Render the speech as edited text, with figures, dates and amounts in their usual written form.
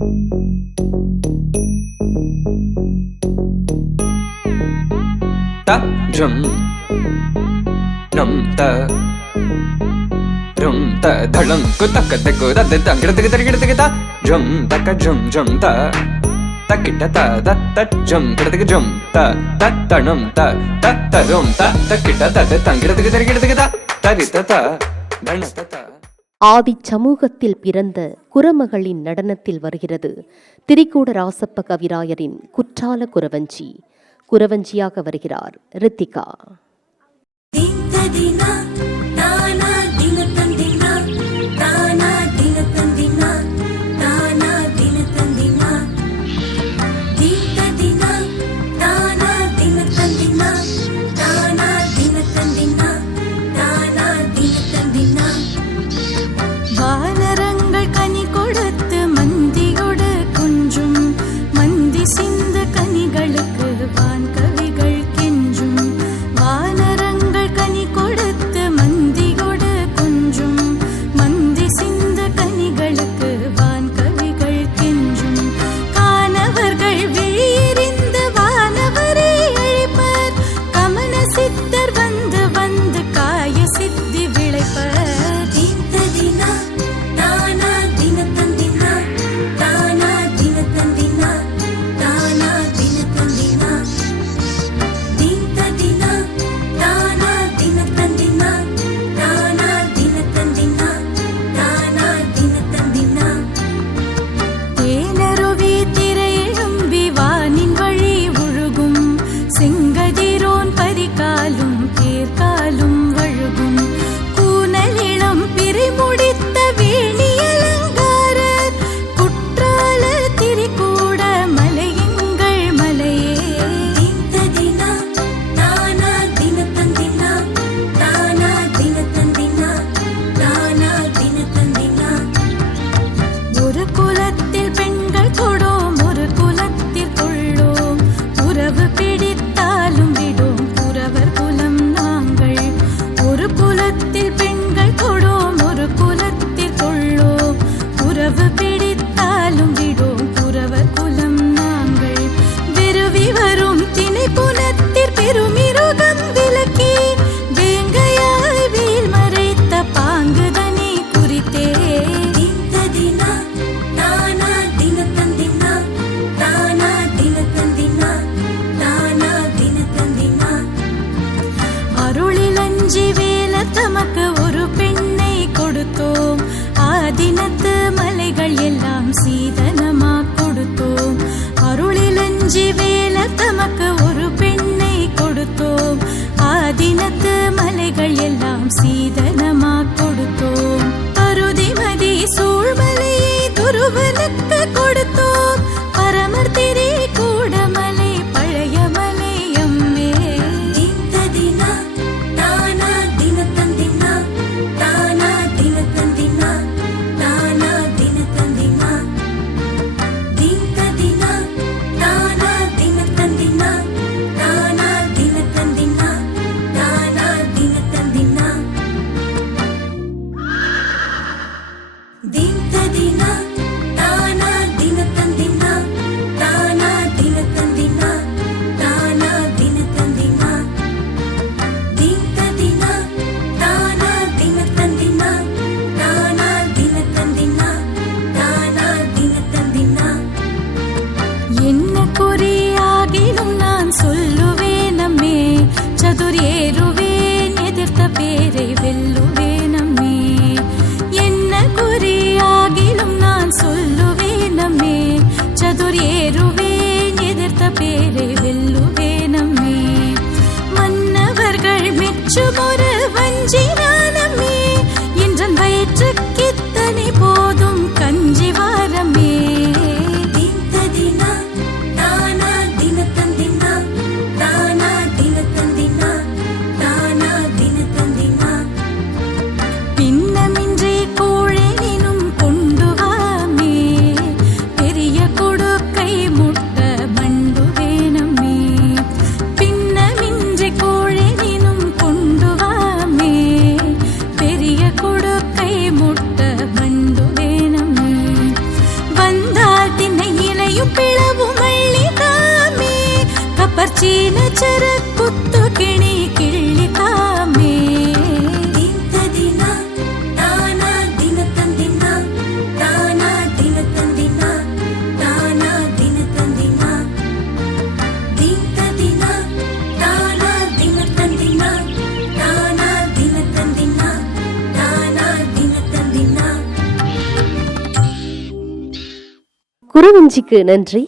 ta jum nam ta rum ta dhalam ku tak tak ku da da gida ta jum tak jum jum ta takita ta da ta jum gida jum ta tanam ta rum ta takita ta da gida ta tarita ta danata ta. ஆதி சமூகத்தில் பிறந்த குரமகளின் நடனத்தில் வருகிறது திரிகூட ராசப்ப கவிராயரின் குற்றால குரவஞ்சி. குரவஞ்சியாக வருகிறார் Ritika. Din ta dina, ta na dina ta ಚೀನಚರ ಕುತ್ತು ಕಿಣಿ ಕಿಳ್ಳಿಕಾಮೆ ದಿನ ದಿನ ತಾನ ದಿನ ತಂದಿನ ತಾನ ದಿನ ತಂದಿನ ತಾನ ದಿನ ತಂದಿನ ದಿನ ದಿನ ತಾನ ದಿನ ತಂದಿನ ತಾನ ದಿನ ತಂದಿನ ತಾನ ದಿನ ತಂದಿನ. குறவஞ்சிக்கு நன்றி.